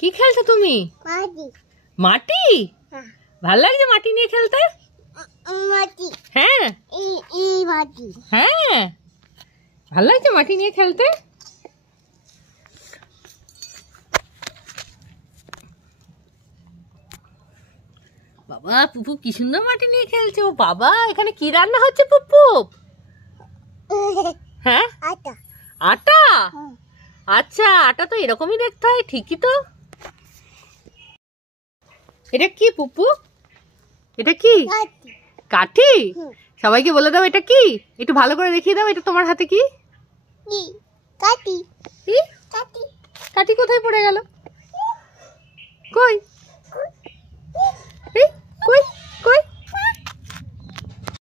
কি খেলছো তুমি? মাটি। ভাল লাগছে মাটি নিয়ে খেলতে? হ্যাঁ হ্যাঁ, ভাল লাগছে মাটি নিয়ে খেলতে। বাবা পুপু কি সুন্দর মাটি নিয়ে খেলছে। ও বাবা, এখানে কি রান্না হচ্ছে পুপু? হ্যাঁ, আটা। আচ্ছা, আটা তো এরকমই দেখতে হয়। ঠিকই তো। এটা কি পুপু? এটা কি? কাঠি। সবাইকে বলে দাও এটা কি, একটু ভালো করে দেখিয়ে দাও। এটা তোমার হাতে কি? কাঠি। কাঠি কোথায় পড়ে গেল? কই কই কই